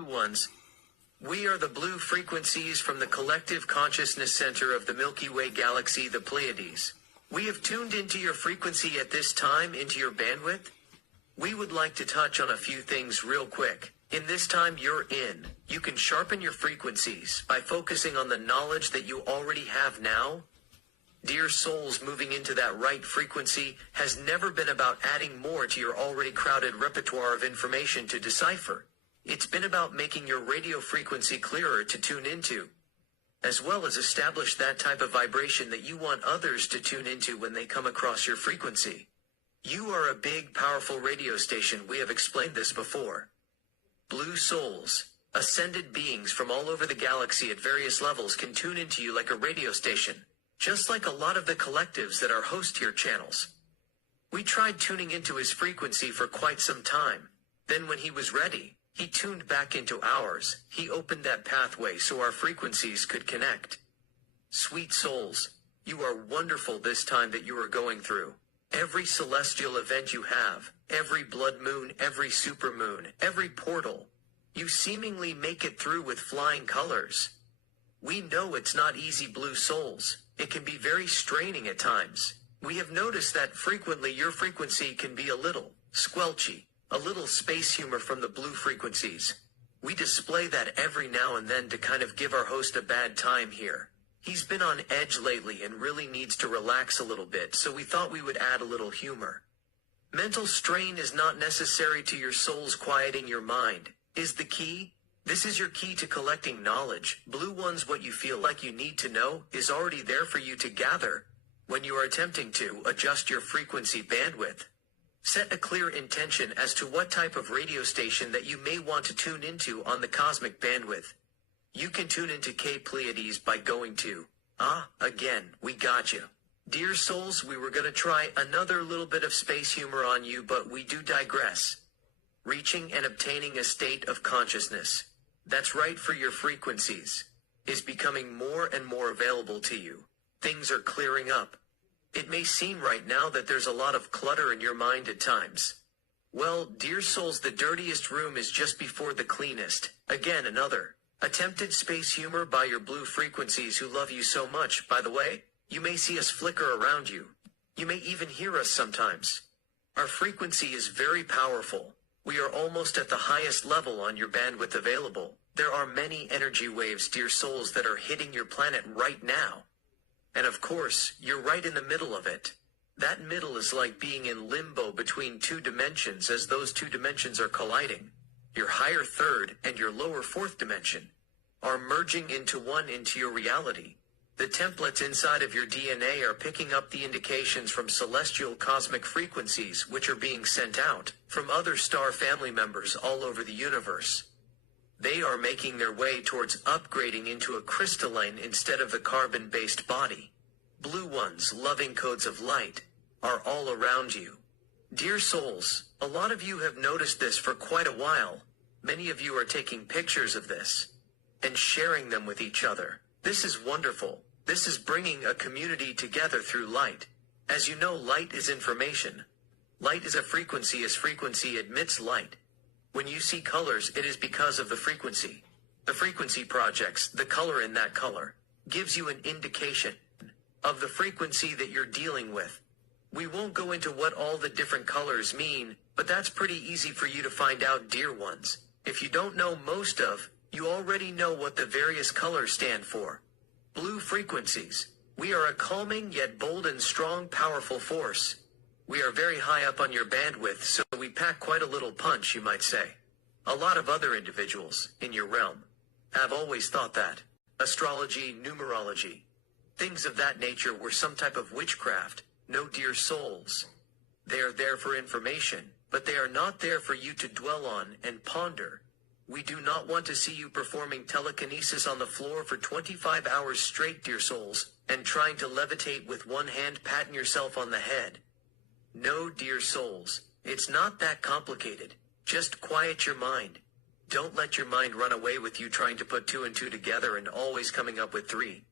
blue ones. We are the blue frequencies from the collective consciousness center of the Milky Way galaxy, the Pleiades. We have tuned into your frequency at this time, into your bandwidth. We would like to touch on a few things real quick. In this time you're in, you can sharpen your frequencies by focusing on the knowledge that you already have now. Dear souls, moving into that right frequency has never been about adding more to your already crowded repertoire of information to decipher. It's been about making your radio frequency clearer to tune into, as well as establish that type of vibration that you want others to tune into when they come across your frequency. You are a big, powerful radio station. We have explained this before. Blue souls, ascended beings from all over the galaxy at various levels can tune into you like a radio station, just like a lot of the collectives that are host to your channels. We tried tuning into his frequency for quite some time. Then when he was ready, he tuned back into ours. He opened that pathway so our frequencies could connect. Sweet souls, you are wonderful this time that you are going through. Every celestial event you have, every blood moon, every supermoon, every portal, you seemingly make it through with flying colors. We know it's not easy, blue souls. It can be very straining at times. We have noticed that frequently your frequency can be a little squelchy, a little space humor from the blue frequencies. We display that every now and then to kind of give our host a bad time here. He's been on edge lately and really needs to relax a little bit, so we thought we would add a little humor. Mental strain is not necessary to your soul's quieting your mind, is the key. This is your key to collecting knowledge. Blue ones, what you feel like you need to know is already there for you to gather when you are attempting to adjust your frequency bandwidth. Set a clear intention as to what type of radio station that you may want to tune into on the cosmic bandwidth. You can tune into K Pleiades by going to, again, we got you. Dear souls, we were gonna try another little bit of space humor on you, but we do digress. Reaching and obtaining a state of consciousness that's right for your frequencies is becoming more and more available to you. Things are clearing up. It may seem right now that there's a lot of clutter in your mind at times. Well, dear souls, the dirtiest room is just before the cleanest. Again, another attempted space humor by your blue frequencies who love you so much. By the way, you may see us flicker around you. You may even hear us sometimes. Our frequency is very powerful. We are almost at the highest level on your bandwidth available. There are many energy waves, dear souls, that are hitting your planet right now. And of course, you're right in the middle of it. That middle is like being in limbo between two dimensions as those two dimensions are colliding. Your higher third and your lower fourth dimension are merging into one, into your reality. The templates inside of your DNA are picking up the indications from celestial cosmic frequencies which are being sent out from other star family members all over the universe. They are making their way towards upgrading into a crystalline instead of the carbon-based body. Blue ones, loving codes of light, are all around you. Dear souls, a lot of you have noticed this for quite a while. Many of you are taking pictures of this and sharing them with each other. This is wonderful. This is bringing a community together through light. As you know, light is information. Light is a frequency. As frequency emits light. When you see colors, it is because of the frequency. The frequency projects the color in that color, gives you an indication of the frequency that you're dealing with. We won't go into what all the different colors mean, but that's pretty easy for you to find out, dear ones. If you don't know most of, you already know what the various colors stand for. Blue frequencies. We are a calming yet bold and strong, powerful force. We are very high up on your bandwidth, so we pack quite a little punch, you might say. A lot of other individuals in your realm have always thought that astrology, numerology, things of that nature were some type of witchcraft. No, dear souls. They are there for information, but they are not there for you to dwell on and ponder. We do not want to see you performing telekinesis on the floor for 25 hours straight, dear souls, and trying to levitate with one hand, patting yourself on the head. No, dear souls, it's not that complicated. Just quiet your mind. Don't let your mind run away with you trying to put 2 and 2 together and always coming up with 3.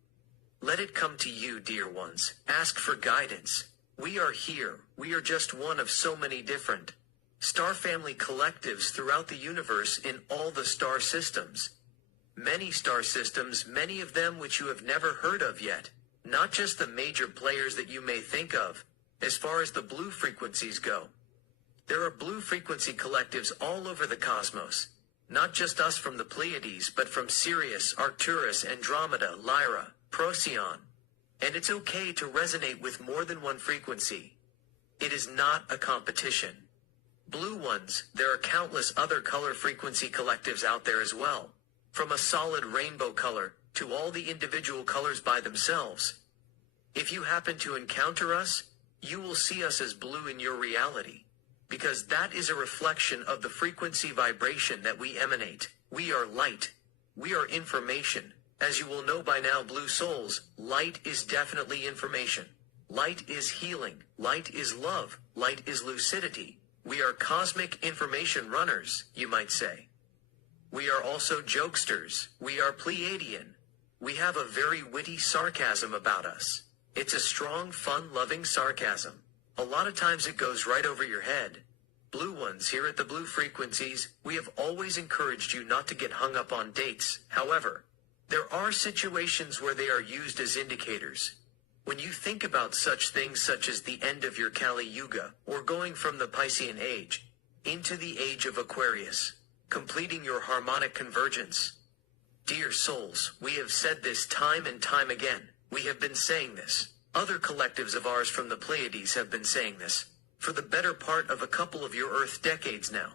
Let it come to you, dear ones. Ask for guidance. We are here. We are just one of so many different Star family collectives throughout the universe in all the star systems. Many star systems, many of them which you have never heard of yet. Not just the major players that you may think of, as far as the blue frequencies go. There are blue frequency collectives all over the cosmos. Not just us from the Pleiades, but from Sirius, Arcturus, Andromeda, Lyra, Procyon. And it's okay to resonate with more than one frequency. It is not a competition. Blue ones, there are countless other color frequency collectives out there as well. From a solid rainbow color, to all the individual colors by themselves. If you happen to encounter us, you will see us as blue in your reality. Because that is a reflection of the frequency vibration that we emanate. We are light. We are information. As you will know by now, blue souls, light is definitely information. Light is healing. Light is love. Light is lucidity. We are cosmic information runners, you might say. We are also jokesters. We are Pleiadian. We have a very witty sarcasm about us. It's a strong, fun-loving sarcasm. A lot of times it goes right over your head. Blue ones, here at the Blue Frequencies, we have always encouraged you not to get hung up on dates. However, there are situations where they are used as indicators. When you think about such things such as the end of your Kali Yuga, or going from the Piscean age into the age of Aquarius, completing your harmonic convergence. Dear souls, we have said this time and time again. We have been saying this. Other collectives of ours from the Pleiades have been saying this for the better part of a couple of your Earth decades now.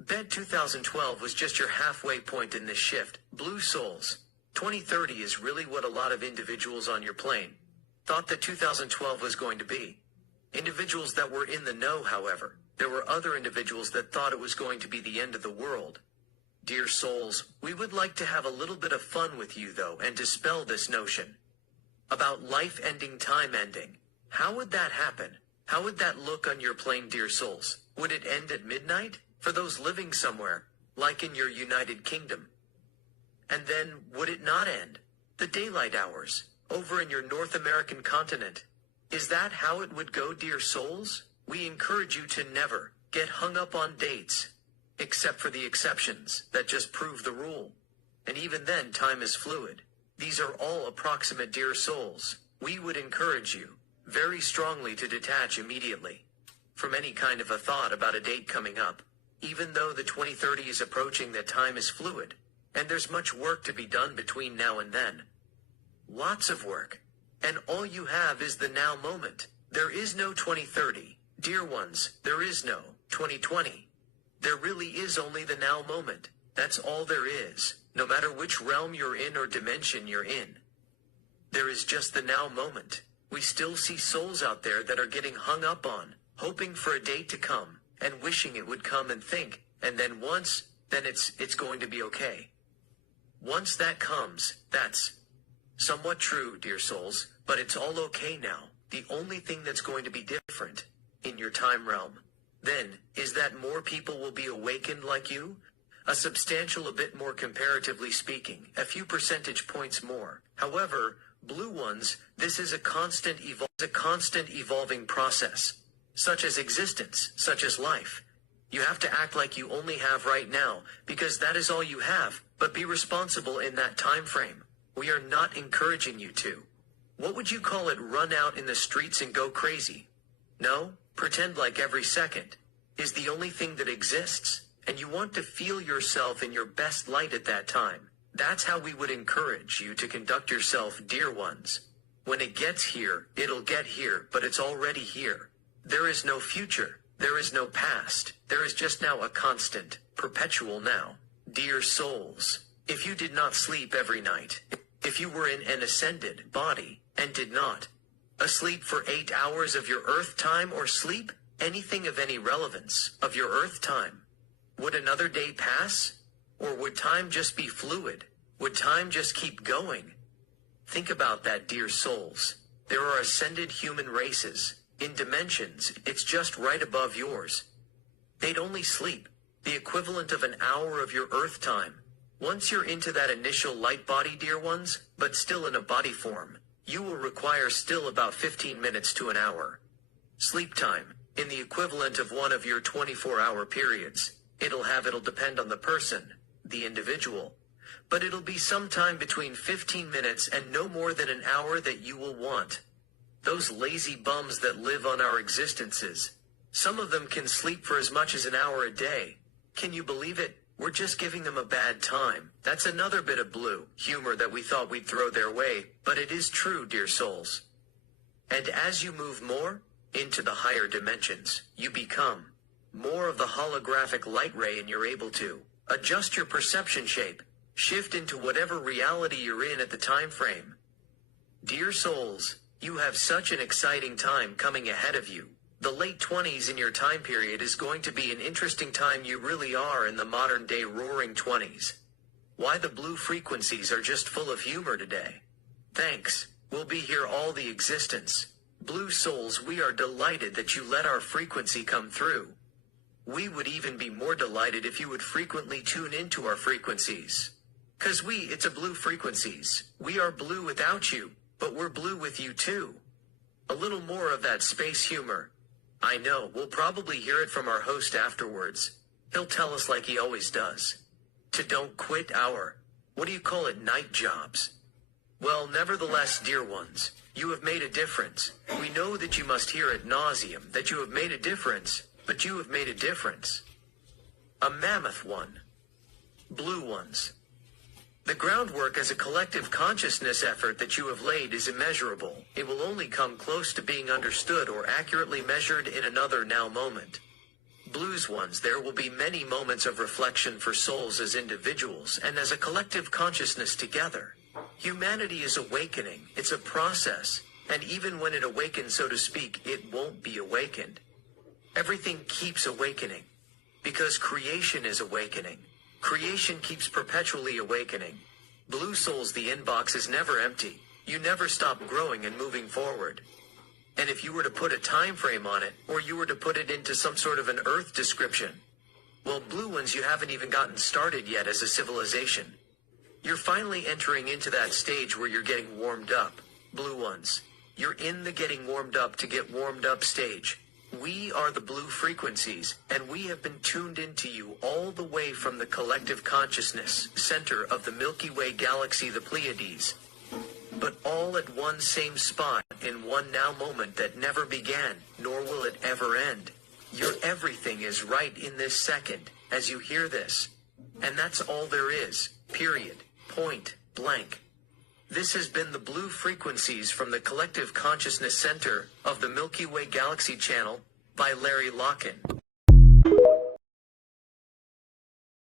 Bet 2012 was just your halfway point in this shift. Blue souls, 2030 is really what a lot of individuals on your plane thought that 2012 was going to be. Individuals that were in the know, however. There were other individuals that thought it was going to be the end of the world. Dear souls, we would like to have a little bit of fun with you though and dispel this notion about life ending, time ending. How would that happen? How would that look on your plane, dear souls? Would it end at midnight? For those living somewhere, like in your United Kingdom. And then, would it not end? The daylight hours, over in your North American continent. Is that how it would go, dear souls? We encourage you to never get hung up on dates, except for the exceptions that just prove the rule. And even then, time is fluid. These are all approximate, dear souls. We would encourage you very strongly to detach immediately from any kind of a thought about a date coming up, even though the 2030 is approaching. That time is fluid, and there's much work to be done between now and then. Lots of work. And all you have is the now moment. There is no 2030. Dear ones, there is no 2020. There really is only the now moment. That's all there is, no matter which realm you're in or dimension you're in. There is just the now moment. We still see souls out there that are getting hung up on, hoping for a day to come, and wishing it would come and think, and then once, then it's going to be okay. Once that comes, that's somewhat true, dear souls, but it's all okay now. The only thing that's going to be different in your time realm, then, is that more people will be awakened like you. A substantial, a bit more comparatively speaking, a few percentage points more. However, blue ones, this is a constant evolving process, such as existence, such as life. You have to act like you only have right now, because that is all you have, but be responsible in that time frame. We are not encouraging you to. What would you call it? Run out in the streets and go crazy? No, pretend like every second is the only thing that exists, and you want to feel yourself in your best light at that time. That's how we would encourage you to conduct yourself, dear ones. When it gets here, it'll get here, but it's already here. There is no future. There is no past. There is just now, a constant, perpetual now. Dear souls, if you did not sleep every night, if you were in an ascended body and did not asleep for 8 hours of your earth time, or sleep anything of any relevance of your earth time, would another day pass? Or would time just be fluid? Would time just keep going? Think about that, dear souls. There are ascended human races. In dimensions, it's just right above yours. They'd only sleep the equivalent of an hour of your earth time. Once you're into that initial light body, dear ones, but still in a body form, you will require still about 15 minutes to an hour. Sleep time. in the equivalent of one of your 24-hour periods. It'll depend on the person, the individual. But it'll be sometime between 15 minutes and no more than an hour that you will want. Those lazy bums that live on our existences. Some of them can sleep for as much as an hour a day. Can you believe it? We're just giving them a bad time. That's another bit of blue humor that we thought we'd throw their way, but it is true, dear souls. And as you move more into the higher dimensions, you become more of the holographic light ray, and you're able to adjust your perception shape, shift into whatever reality you're in at the time frame. Dear souls, you have such an exciting time coming ahead of you. The late 20s in your time period is going to be an interesting time. You really are in the modern day roaring 20s. Why the blue frequencies are just full of humor today. Thanks. We'll be here all the existence. Blue souls, we are delighted that you let our frequency come through. We would even be more delighted if you would frequently tune into our frequencies. 'Cause it's a blue frequencies. We are blue without you, but we're blue with you too. A little more of that space humor. I know, we'll probably hear it from our host afterwards. He'll tell us like he always does. To don't quit our, what do you call it, night jobs. Well, nevertheless, dear ones, you have made a difference. We know that you must hear ad nauseum that you have made a difference, but you have made a difference. A mammoth one. Blue ones. The groundwork as a collective consciousness effort that you have laid is immeasurable. It will only come close to being understood or accurately measured in another now moment. Blues ones, there will be many moments of reflection for souls as individuals and as a collective consciousness together. Humanity is awakening. It's a process. And even when it awakens, so to speak, it won't be awakened. Everything keeps awakening. Because creation is awakening. Creation keeps perpetually awakening. Blue souls, the inbox is never empty. You never stop growing and moving forward. And if you were to put a time frame on it, or you were to put it into some sort of an earth description, well, blue ones, you haven't even gotten started yet as a civilization. You're finally entering into that stage where you're getting warmed up. Blue ones, you're in the getting warmed up to get warmed up stage. We are the blue frequencies, and we have been tuned into you all the way from the collective consciousness center of the Milky Way galaxy, the Pleiades. But all at one same spot in one now moment that never began, nor will it ever end. Your everything is right in this second, as you hear this. And that's all there is, period, point, blank. This has been the blue frequencies from the collective consciousness center of the Milky Way galaxy channel by Larry Locken.